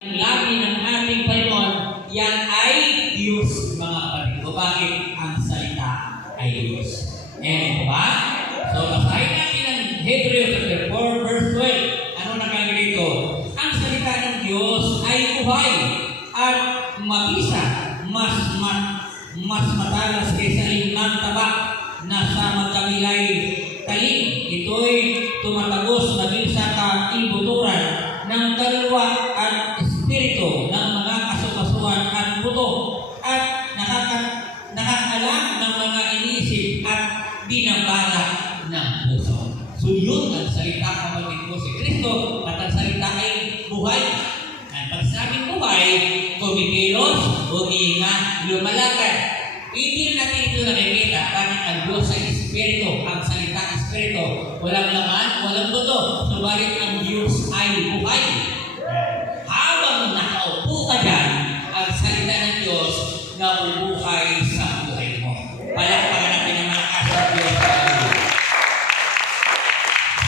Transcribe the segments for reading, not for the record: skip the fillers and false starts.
Ang labi ng ating Panginoon, yan ay Diyos, mga kapatid. O bakit? Ang salita ay Diyos. Amen ba? So, basahin natin ang Hebrews 4, verse 12. Ano nakalagay dito? Ang salita ng Diyos ay buhay at mabisa, mas matalas kaysa limang taba na sa magkamilay talim. Ito'y tumatagos na sa kaibuturan ng kaluluwa at espiritu ng mga kasukasuan at buto at nakakalam ng mga inisip at binabala ng puso. So yun ang salita, kapatid ko, si Kristo, at ang salita ay buhay. At pag sabing buhay, kumikilos, huminga, lumalakad. Hindi natin ito nakikita, bakit ang Diyos ay espiritu, ang salita espiritu, walang laman, walang buto. Subalit ang Diyos ay buhay. Habang nakaupo ka dyan, ang salita ng Diyos na bubuhay sa buhay mo. Palakpakan natin ang malakas ng Diyos.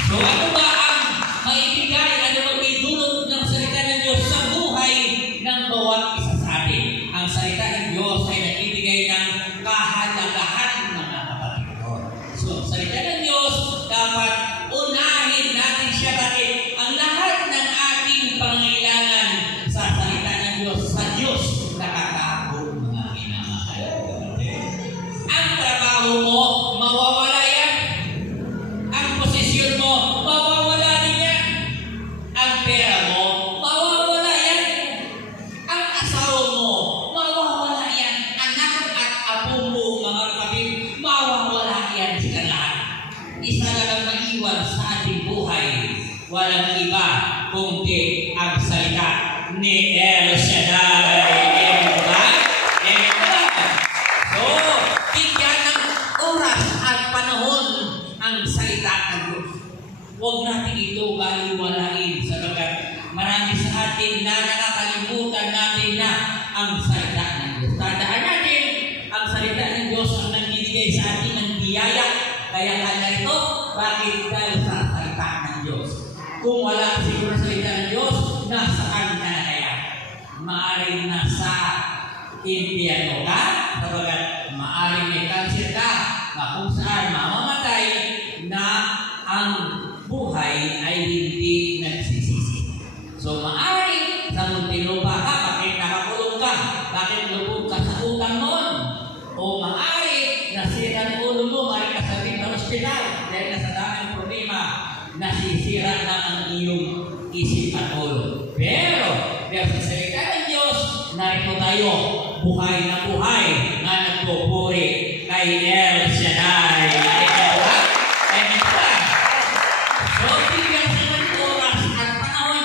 So ano ba ang maibigay, ano ba idulot ng salita ng Diyos sa buhay ng bawat isa sa atin? Ang salita ng Diyos ay nagbibigay ng kahalagahan, mga kapatid ko. So ang salita ng Diyos, dapat unahin natin siya, bakit ang lahat ng ating pangailangan sa salita ng Diyos, sa Diyos nakatago, mga minamahal. Ang trabaho mo, mawawala yan. Ang posisyon mo, mawawala din yan. Ang pera mo, mawawala yan. Ang asawa mo, mawawala yan. Anak at apo mo, mga kapatid, mawawala yan sila lahat. Isa lang ang maiwan sa ating buhay, walang iba kundi ang salita ni El Shaddai. Amen ba? Amen ba? So, bigyan ng oras at panahon ang salita ng Diyos. Huwag natin ito baliwalain sapagkat marami sa atin na nakakalimutan natin na ang salita ng Diyos. Tandaan natin, ang salita ng Diyos ang nagbibigay sa atin ng biyaya. Kaya kaya ito, bakit? Dahil sa salita ng Diyos. Kung wala siguro sa salita ng Diyos, nasaan ka na kaya? Maaring nasa impyerno ka, sabagat maaring may cancer ka, na kung saan mamamatay na ang buhay ay hindi nagsisisi. So maaring sa Muntinlupa ka, bakit nakakulong ka? Bakit lubog ka sa utang noon? O maaring nasira ang ulo mo, maaring kasabing na ospital dahil nasa daming problema, nasisira na ang iyong isip at ulo. Pero sa salita ng Diyos, narito tayo, buhay na buhay na nagpupuri kay El Shaddai. Amen ba? So,